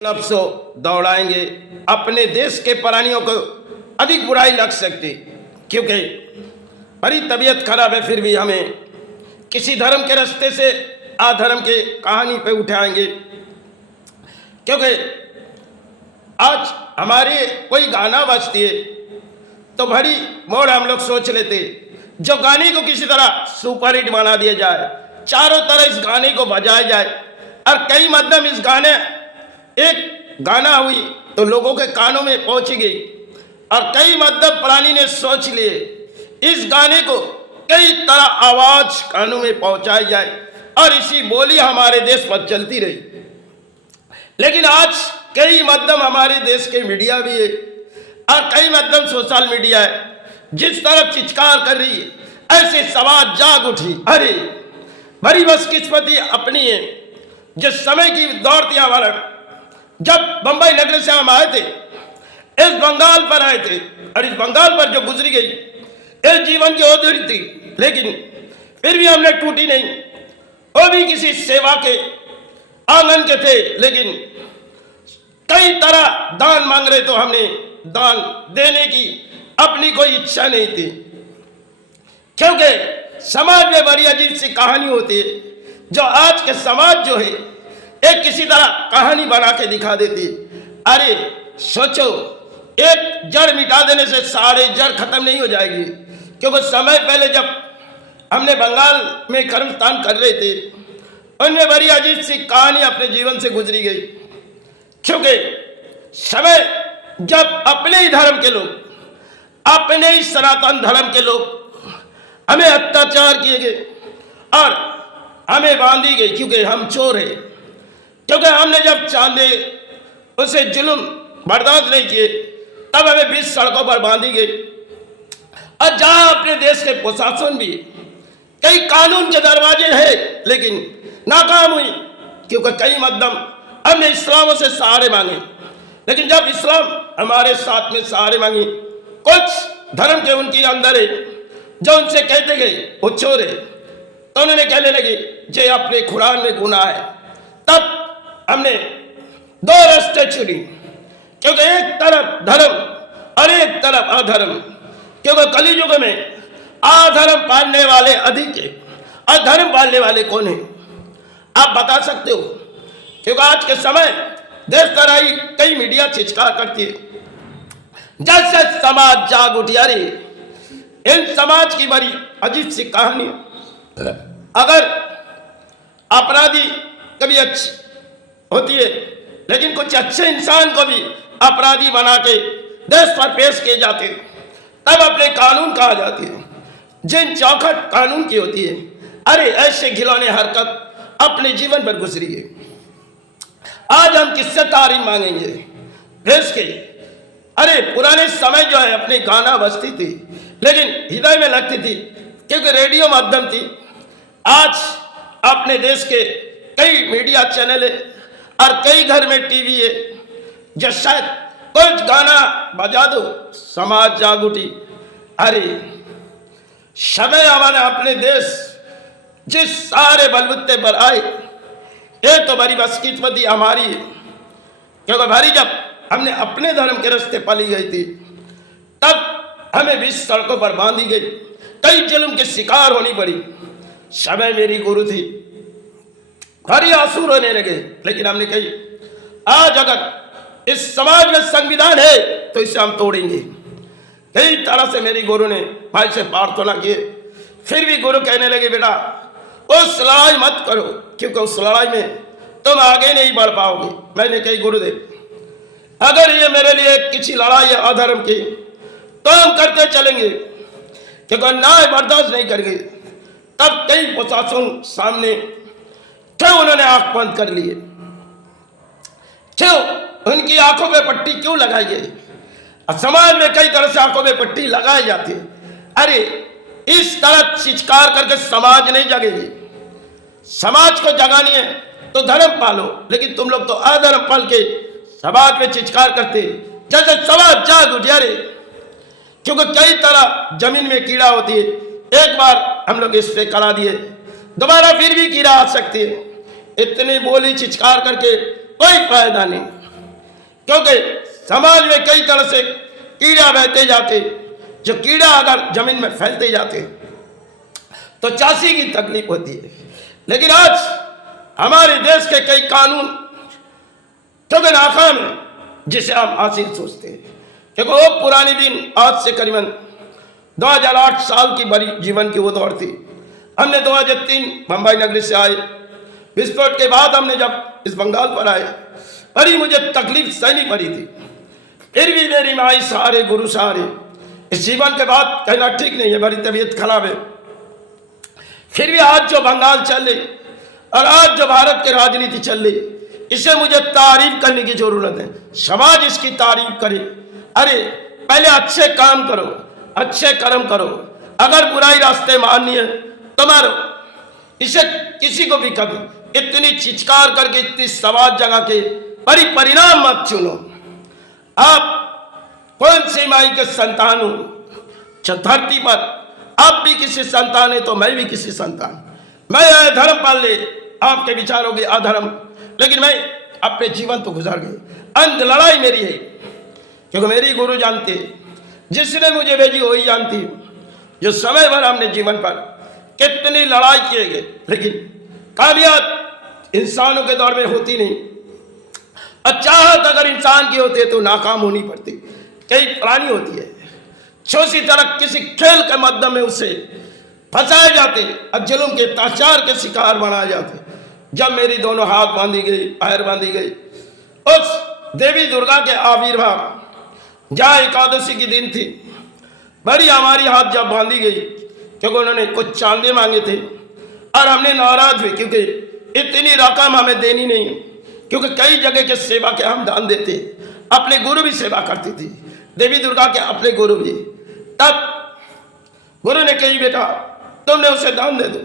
नफ्सों दौड़ाएंगे, अपने देश के प्राणियों को अधिक बुराई लग सकती, क्योंकि बड़ी तबीयत खराब है, फिर भी हमें किसी धर्म के रास्ते से अधर्म के कहानी पे उठाएंगे। क्योंकि आज हमारे कोई गाना बजती है तो बड़ी मोड़ हम लोग सोच लेते, जो गाने को किसी तरह सुपर हिट बना दिया जाए, चारों तरह इस गाने को बजाया जाए, और कई मतलब इस गाने एक गाना हुई तो लोगों के कानों में पहुंच गई, और कई मतलब प्राणी ने सोच लिए इस गाने को कई तरह आवाज कानों में पहुंचाई जाए, और इसी बोली हमारे देश पर चलती रही। लेकिन आज कई मध्यम हमारे देश के मीडिया भी है और कई मध्यम सोशल मीडिया है, जिस तरफ चित्कार कर रही है, ऐसे समाज जाग उठी। अरे बड़ी बदकिस्मती अपनी है, जिस समय की दौर थी हमारा, जब बंबई नगर से हम आए थे, इस बंगाल पर आए थे, और इस बंगाल पर जो गुजरी गई इस जीवन की ओधरी थी, लेकिन फिर भी हमने टूटी नहीं। वो भी किसी सेवा के आंगन के थे, लेकिन कई तरह दान मांग रहे तो हमने दान देने की अपनी कोई इच्छा नहीं थी, क्योंकि समाज में बड़ी अजीब सी कहानी होती है, जो आज के समाज जो है एक किसी तरह कहानी बना के दिखा देती। अरे सोचो, एक जड़ मिटा देने से सारे जड़ खत्म नहीं हो जाएगी, क्योंकि समय पहले जब हमने बंगाल में कर्मस्थान कर रहे थे, उनमें बड़ी अजीब सी कहानी अपने जीवन से गुजरी गई। क्योंकि समय जब अपने ही धर्म के लोग, अपने ही सनातन धर्म के लोग हमें अत्याचार किए गए और हमें बांधी गई, क्योंकि हम चोर हैं, क्योंकि हमने जब चांदे उसे जुल्म बर्दाश्त नहीं किए, तब हमें 20 सड़कों पर बांधी गई। और जहां अपने देश के प्रशासन भी कई कानून के दरवाजे हैं, लेकिन नाकाम हुई, क्योंकि कई मध्यम हमने इस्लामों से सहारे मांगे, लेकिन जब इस्लाम हमारे साथ में सहारे मांगी, कुछ धर्म के उनके अंदर है जो उनसे कहते गए वो चोर है, तो उन्होंने कहने लगे जे अपने कुरान में गुनाह है। तब हमने दो रास्ते चुनी, क्योंकि एक तरफ धर्म और एक तरफ अधर्म, क्योंकि कलियुग में अधर्म पालने वाले अधिक है और धर्म पालने वाले कौन है, आप बता सकते हो? क्योंकि आज के समय देश तराई कई मीडिया चित्कार करती है, जैसे समाज जाग उठी। अरे इन समाज की बड़ी अजीब सी कहानी, अगर अपराधी कभी अच्छी होती है, लेकिन कुछ अच्छे इंसान को भी अपराधी बना के देश पर पेश किए जाते, तब अपने कानून कहा जाते हैं, जिन चौखट कानून की होती है। अरे ऐसे घिनौने हरकत अपने जीवन पर गुजरी है। आज हम किससे तारीफ मांगेंगे देश के? अरे पुराने समय जो है अपनी गाना बजती थी, लेकिन हृदय में लगती थी, क्योंकि रेडियो माध्यम थी। आज अपने देश के कई मीडिया चैनल है और कई घर में टीवी है, जो शायद कुछ गाना बजा दो समाज जाग उठी। अरे समय हमारे अपने देश जिस सारे बलबुत्ते पर आए, ये तो बड़ी बदकिस्मती हमारी है, क्योंकि भारी जब हमने अपने धर्म के रास्ते पाली गई थी, तब हमें 20 सड़कों पर बांधी गई, कई जुल्म के शिकार होनी पड़ी। समय मेरी गुरु थी, भारी आंसू रोने लगे, लेकिन हमने कही आज अगर इस समाज में संविधान है तो इसे हम तोड़ेंगे। कई तरह से मेरी गुरु ने भाई से प्रार्थना किए, फिर भी गुरु कहने लगे बेटा उस लड़ाई मत करो, क्योंकि उस लड़ाई में तुम आगे नहीं बढ़ पाओगे। मैंने कही गुरुदेव, अगर ये मेरे लिए किसी लड़ाई है अधर्म की, तो हम करते चलेंगे, क्योंकि न्याय बर्दाश्त नहीं करेंगे। तब कई प्रशासन सामने क्यों उन्होंने आंख बंद कर लिए, क्यों उनकी आंखों में पट्टी क्यों लगाई गई? समाज में कई तरह से आंखों में पट्टी लगाई जाती है। अरे इस तरह चित्कार करके समाज नहीं जगेगी। समाज को जगानी है तो धर्म पालो, लेकिन तुम लोग तो अधर्म पाल के समाज में चित्कार करते, जैसे समाज जाग उठे। अरे क्योंकि कई तरह जमीन में कीड़ा होती है, एक बार हम लोग इस पे करा दिए, दोबारा फिर भी कीड़ा आ सकती है। इतनी बोली चित्कार करके कोई फायदा नहीं। क्योंकि समाज में कई तरह से कीड़ा बहते जाते, जो कीड़ा अगर जमीन में फैलते जाते तो चासी की तकलीफ होती है। लेकिन आज हमारे देश के कई कानून क्योंकि नाकाम है, जिसे हम हासिल सोचते हैं, क्योंकि वो पुराने दिन आज से करीबन 2008 साल की बड़ी जीवन की वो दौड़ थी। हमने 2003 बम्बई नगरी से आए, विस्फोट के बाद हमने जब इस बंगाल पर आए, बड़ी मुझे तकलीफ सहनी पड़ी थी। फिर भी मेरी माई सहारे, गुरु सहारे। इस जीवन के बाद कहना ठीक नहीं है, बड़ी तबीयत खराब है। फिर भी आज जो बंगाल चल रही और आज जो भारत की राजनीति चल रही, इसे मुझे तारीफ करने की जरूरत है। समाज इसकी तारीफ करे। अरे पहले अच्छे काम करो, अच्छे कर्म करो। अगर बुराई रास्ते मारनी है तो मारो, इसे किसी को भी कभी इतनी चिचकार करके इतनी समाज जगह के बड़ी परिणाम मत चुनो। आप कौन सी माई के संतान हो? धरती पर आप भी किसी संतान है तो मैं भी किसी संतान। मैं धर्म पाल ले, आपके विचारों के अधर्म, लेकिन मैं अपने जीवन तो गुजार गए। अंत लड़ाई मेरी है, क्योंकि मेरी गुरु जानते, जिसने मुझे भेजी वही जानती। जो समय भर हमने जीवन पर कितनी लड़ाई किए गए, लेकिन कामयाब इंसानों के दौर में होती नहीं। और चाहत अगर इंसान की होती है तो नाकाम होनी पड़ती। कई प्राणी होती है, छोटी तरह किसी खेल के माध्यम में उसे फंसाए जाते और जुल्म के अत्याचार के शिकार बनाए जाते। जब मेरी दोनों हाथ बांधी गई, पैर बांधी गई, उस देवी दुर्गा के आविर्भाव जहाँ एकादशी की दिन थी, बड़ी हमारी हाथ जब बांधी गई, क्योंकि उन्होंने कुछ चांदे मांगे थे और हमने नाराज हुए, क्योंकि इतनी रकम हमें देनी नहीं, क्योंकि कई जगह के सेवा के हम दान देते। अपने गुरु भी सेवा करती थी, देवी दुर्गा के अपने गुरु भी। तब गुरु ने कही, बेटा तुमने उसे दान दे दो,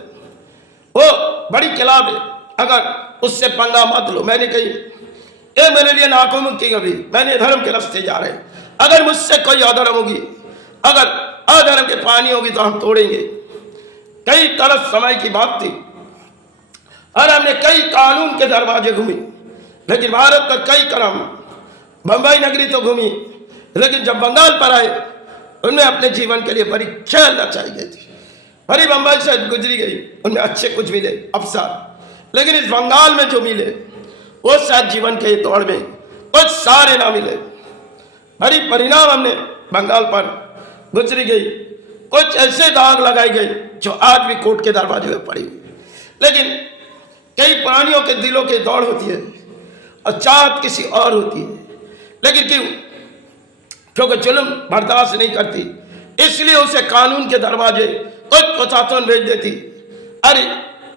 वो बड़ी किलाब है, अगर उससे पंगा मत लो। मैंने कही ये मेरे लिए नामुमकिन की, अभी मैंने धर्म के रास्ते जा रहे, अगर मुझसे कोई अधर्म होगी, अगर अधर्म के पानी होगी तो हम तोड़ेंगे। कई तरह समय की बात थी और हमने कई कानून के दरवाजे घूमी, लेकिन भारत का कई क्रम, बंबई नगरी तो घूमी, लेकिन जब बंगाल पर आए उनमें अपने जीवन के लिए बड़ी खेल रचाई गई थी। बड़ी बंबई से गुजरी गई, उनमें अच्छे कुछ मिले अवसर, लेकिन इस बंगाल में जो मिले वो शायद जीवन के दौड़ में कुछ सारे ना मिले। बड़ी परिणाम हमने बंगाल पर गुजरी गई, कुछ ऐसे दाग लगाई गई जो आज भी कोर्ट के दरवाजे में पड़ी हुई। लेकिन कई प्राणियों के दिलों की दौड़ होती है और चाहत किसी और होती है, लेकिन क्यों? क्योंकि जुल्म बर्दाश्त नहीं करती, इसलिए उसे कानून के दरवाजे कुछ प्रशासन भेज देती। अरे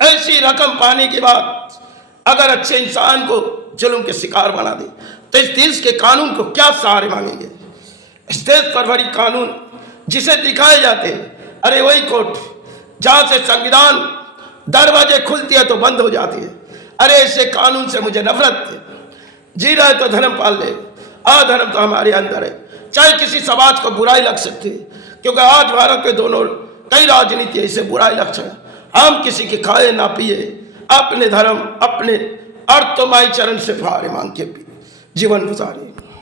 ऐसी रकम पाने के बाद अगर अच्छे इंसान को जुल्म के शिकार बना दे तो इस देश के कानून को क्या सहारे मांगेंगे? इस देश पर बड़ी कानून जिसे दिखाए जाते, अरे वही कोर्ट जहां से संविधान दरवाजे खुलती है तो बंद हो जाती है। अरे ऐसे कानून से मुझे नफरत है। जी रहा है तो धर्म पाल ले, अधर्म तो हमारे अंदर है। चाहे किसी समाज को बुराई लग सकती है, क्योंकि आज भारत में दोनों कई राजनीति इसे बुराई लग सकती। हम किसी के खाए ना पिए, अपने धर्म अपने अर्थमाई चरण से फारे मांग के जीवन गुजारे।